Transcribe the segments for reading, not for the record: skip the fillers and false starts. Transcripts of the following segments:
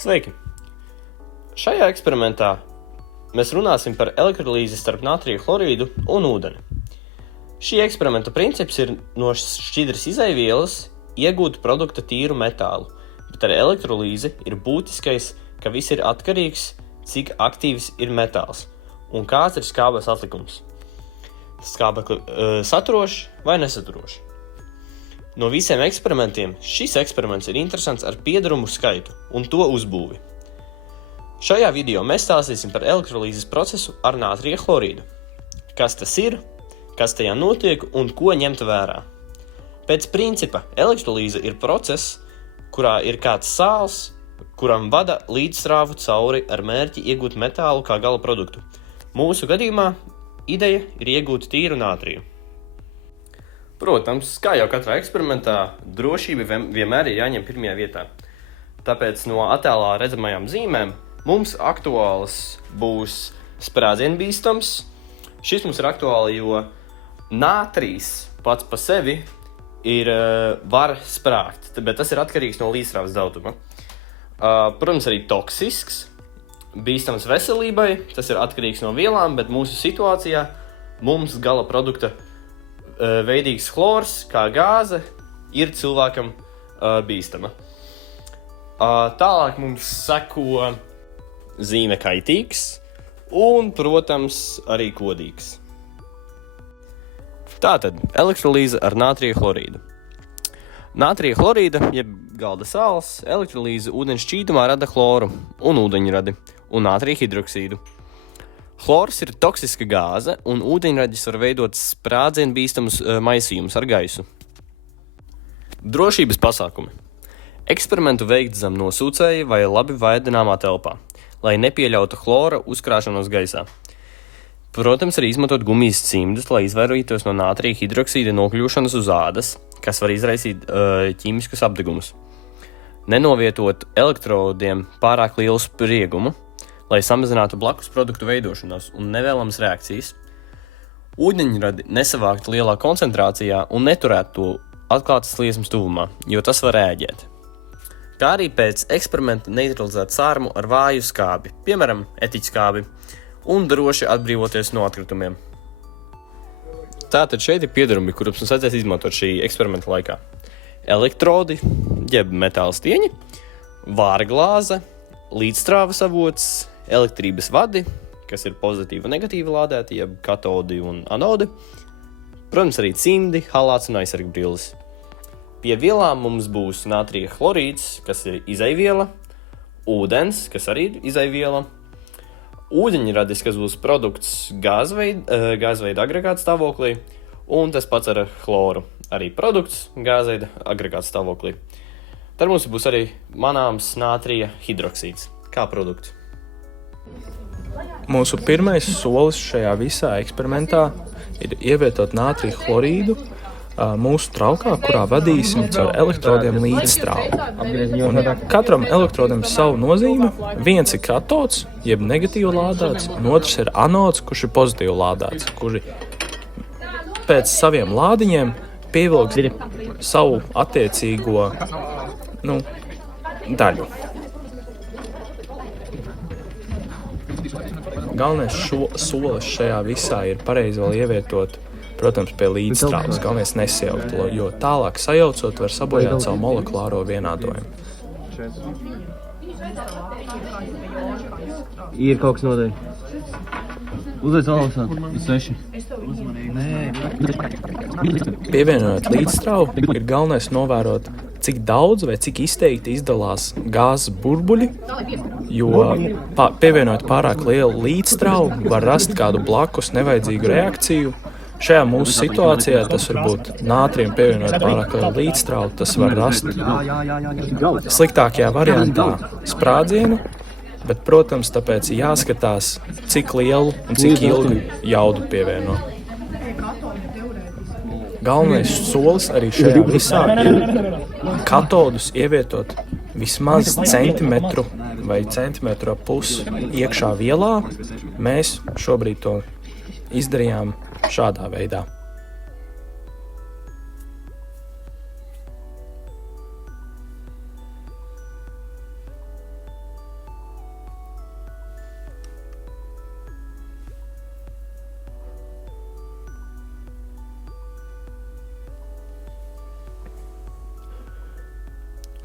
Sveiki! Šajā eksperimentā mēs runāsim par elektrolīzi starp natrija chlorīdu un ūdeni. Šī eksperimenta princips ir no šķidras izaivielas iegūt produkta tīru metālu, bet ar elektrolīzi ir būtiskais, ka viss ir atkarīgs, cik aktīvs ir metāls un kāds ir skābekļa atlikums. Skābekli saturošs vai nesaturošs. No visiem eksperimentiem šis eksperiments ir interesants ar piedarumu skaitu un to uzbūvi. Šajā video mēs stāstīsim par elektrolīzes procesu ar natrija chlorīdu. Kas tas ir, kas tajā notiek un ko ņemt vērā. Pēc principa elektrolīze ir process, kurā ir kāds sāls, kuram vada līdzstrāvu cauri ar mērķi iegūt metālu kā gala produktu. Mūsu gadījumā ideja ir iegūt tīru natriju. Protams, kā jau katrā eksperimentā, drošība vienmēr ir jāņem pirmajā vietā. Tāpēc no attēlā redzamajām zīmēm mums aktuāls būs sprādzienbīstams. Šis mums ir aktuāli, jo natrijs pats pa sevi var sprāgt, bet tas ir atkarīgs no līdzstrāvas dauduma. Protams, arī toksisks, bīstams veselībai, tas ir atkarīgs no vielām, bet mūsu situācijā mums gala produkta veidīgs chlors, kā gāze, ir cilvēkam bīstama. Tālāk mums seko zīme kaitīgs un, protams, arī kodīgs. Tātad, elektrolīze ar natrija chlorīdu. Natrija chlorīda, jeb galda sāls, elektrolīze ūdens šķīdumā rada chloru un ūdeņradi un natrija hidroksīdu. Chlors ir toksiska gāze, un ūdeņradis var veidot sprādzienbīstamus maisījumus ar gaisu. Drošības pasākumi. Eksperimentu veikt zem nosūcēja vai labi vaidināmā telpā, lai nepieļautu chlora uzkrāšanos gaisā. Protams, arī izmantot gumijas cimdus, lai izvairītos no natrija hidroksīda nokļūšanas uz ādas, kas var izraisīt ķīmiskus apdegumus. Nenovietot elektrodiem pārāk lielu spriegumu, lai samazinātu blakus produktu veidošanos un nevēlamas reakcijas. Ūdeņradi nesavākt lielā koncentrācijā un neturēt to atklātas liesmas tuvumā, jo tas var ēģēt. Kā arī pēc eksperimenta neutralizēt sārmu ar vāju skābi, piemēram, etiķskābi, un droši atbrīvoties no atkritumiem. Tātad šeit ir piedarumi, kurus mums vajadzēs izmantot šī eksperimenta laikā. Elektrodi, jeb metāla stieņi, vārglāze, līdzstrāvas avots, elektrības vadi, kas ir pozitīvi un negatīvi lādēti, jeb katodi un anodi. Protams, arī cimdi, halāts un aizsargbrilles. Pie vielām mums būs natrija chlorīds, kas ir izaiviela, ūdens, kas arī ir izaiviela, ūdeņradis, kas būs produkts gāzveida agregāta stāvoklī, un tas pats ar chloru, arī produkts gāzveida agregāta stāvoklī. Tad mums būs arī manāms natrija hidroksīds, kā produkts. Mūsu pirmais solis šajā visā eksperimentā ir ievietot natrija chlorīdu mūsu traukā, kurā vadīsim caur elektrodiem līdzstrāvu. Un katram elektrodam savu nozīmi. Viens ir katods, jeb negatīvi lādēts, un otrs ir anods, kurš ir pozitīvi lādēts, kuri pēc saviem lādiņiem pievilks savu attiecīgo daļu. Galvenais solis šajā visā ir pareizi vēl ievietot, protams, pie līdzstrāvas. Galvenais nesajaukt, jo tālāk sajaucot var sabojāt savu molekulāro vienādojumu. Ir kaut kas noteikti. Uzliec vēl augstāk, uz 6. Pievienojot līdzstrāvu, ir galvenais novērot, cik daudz vai cik izteikti izdalās gāzes burbuļi, jo pievienojot pārāk lielu līdzstrāvu var rast kādu blakus nevajadzīgu reakciju. Šajā mūsu situācijā tas var būt natriem pievienojot pārāk lielu līdzstrāvu, tas var rast sliktākajā variantā sprādzienu, bet, protams, tāpēc jāskatās, cik lielu un cik ilgu jaudu pievieno. Galvenais solis arī šajā visā ir katodus ievietot vismaz centimetru vai centimetru ap pusi iekšā vielā. Mēs šobrīd to izdarījām šādā veidā.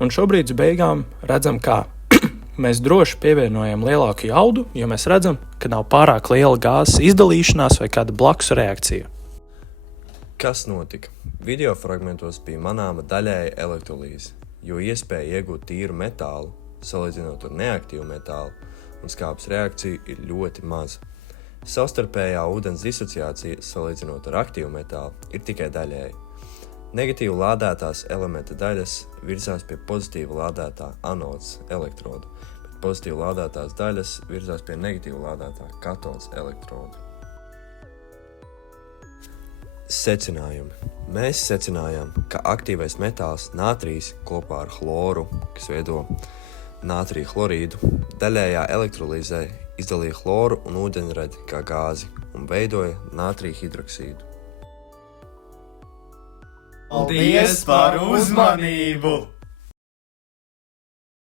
Un šobrīd uz beigām redzam, kā mēs droši pievienojam lielāku jaudu, jo mēs redzam, ka nav pārāk liela gāzes izdalīšanās vai kāda blakus reakcija. Kas notika? Video fragmentos bija manāma daļēja elektrolīze, jo iespēja iegūt tīru metālu, salīdzinot ar neaktīvu metālu, un skābes reakciju ir ļoti maza. Savstarpējā ūdens disociācija, salīdzinot ar aktīvu metālu, ir tikai daļēji. Negatīvi lādētās elementa daļas virzās pie pozitīvi lādētā anods elektroda, bet pozitīvi lādētās daļas virzās pie negatīvi lādētā katods elektroda. Secinājumi. Mēs secinājām, ka aktīvais metāls nātrijs kopā ar chloru, kas veido nātrija chlorīdu, daļējā elektrolīzē izdalīja chloru un ūdeņradi kā gāzi un veidoja nātrija hidroksīdu. Paldies par uzmanību!